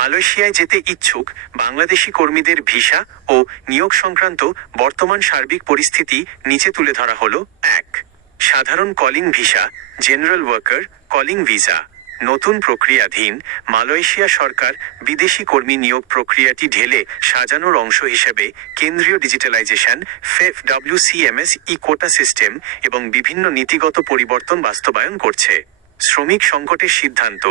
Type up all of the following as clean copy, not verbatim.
মালয়েশিয়ায় যেতে ইচ্ছুক বাংলাদেশি কর্মীদের ভিসা ও নিয়োগ সংক্রান্ত বর্তমান সার্বিক পরিস্থিতি নিচে তুলে ধরা হলো। ১. সাধারণ calling visa, general worker calling visa. নতুন প্রক্রিয়াধীন মালয়েশিয়া সরকার বিদেশি কর্মী নিয়োগ প্রক্রিয়াটি ঢেলে সাজানোর অংশ হিসেবে কেন্দ্রীয় ডিজিটালাইজেশন FWCMS কোটা সিস্টেম এবং বিভিন্ন নীতিগত পরিবর্তন বাস্তবায়ন করছে। শ্রমিক সংকটের সিদ্ধান্ত,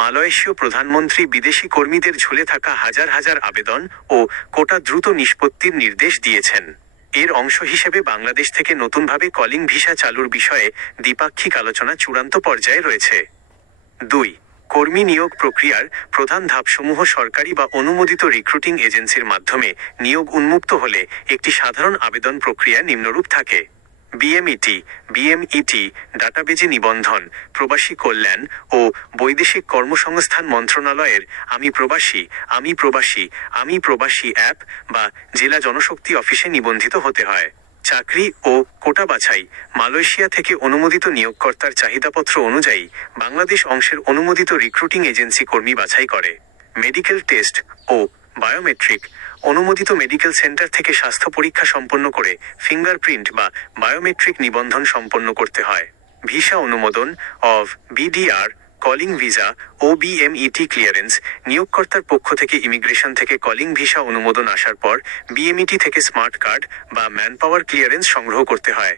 মালয়েশীয় প্রধানমন্ত্রী বিদেশি কর্মীদের ঝুলে থাকা হাজার হাজার আবেদন ও কোটা দ্রুত নিষ্পত্তির নির্দেশ দিয়েছেন। এর অংশ হিসেবে বাংলাদেশ থেকে নতুনভাবে কলিং ভিসা চালুর বিষয়ে দ্বিপাক্ষিক আলোচনা চূড়ান্ত পর্যায়ে রয়েছে। ২. কর্মী নিয়োগ প্রক্রিয়ার প্রধান ধাপসমূহ সরকারি বা অনুমোদিত রিক্রুটিং এজেন্সির মাধ্যমে নিয়োগ উন্মুক্ত হলে একটি সাধারণ আবেদন প্রক্রিয়া নিম্নরূপ থাকে। বিএমইটি ডাটাবেজে নিবন্ধন, প্রবাসী কল্যাণ ও বৈদেশিক কর্মসংস্থান মন্ত্রণালয়ের আমি প্রবাসী অ্যাপ বা জেলা জনশক্তি অফিসে নিবন্ধিত হতে হয়। চাকরি ও কোটা বাছাই, মালয়েশিয়া থেকে অনুমোদিত নিয়োগকর্তার চাহিদাপত্র অনুযায়ী বাংলাদেশ অংশের অনুমোদিত রিক্রুটিং এজেন্সি কর্মী বাছাই করে। মেডিকেল টেস্ট ও বায়োমেট্রিক, অনুমোদিত মেডিকেল সেন্টার থেকে স্বাস্থ্য পরীক্ষা সম্পন্ন করে ফিঙ্গারপ্রিন্ট বা বায়োমেট্রিক নিবন্ধন সম্পন্ন করতে হয়। ভিসা অনুমোদন অফ বিডিআর, কলিং ভিসা ও বিএমইটি ক্লিয়ারেন্স, নিয়োগকর্তার পক্ষ থেকে ইমিগ্রেশন থেকে কলিং ভিসা অনুমোদন আসার পর বিএমইটি থেকে স্মার্ট কার্ড বা ম্যানপাওয়ার ক্লিয়ারেন্স সংগ্রহ করতে হয়।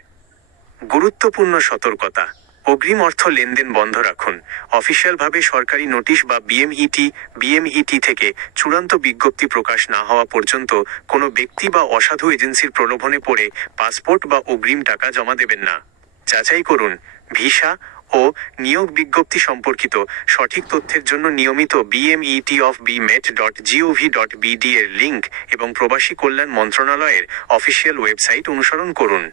গুরুত্বপূর্ণ সতর্কতা: অগ্রিম অর্থ লেনদেন বন্ধ রাখুন। অফিসিয়ালভাবে সরকারি নোটিশ বা বিএমইটি থেকে চূড়ান্ত বিজ্ঞপ্তি প্রকাশ না হওয়া পর্যন্ত কোনো ব্যক্তি বা অসাধু এজেন্সির প্রলোভনে পড়ে পাসপোর্ট বা অগ্রিম টাকা জমা দেবেন না। যাচাই করুন: ভিসা ও নিয়োগ বিজ্ঞপ্তি সম্পর্কিত সঠিক তথ্যের জন্য নিয়মিত BMETofBmet.gov.bd এর লিঙ্ক এবং প্রবাসী কল্যাণ মন্ত্রণালয়ের অফিসিয়াল ওয়েবসাইট অনুসরণ করুন।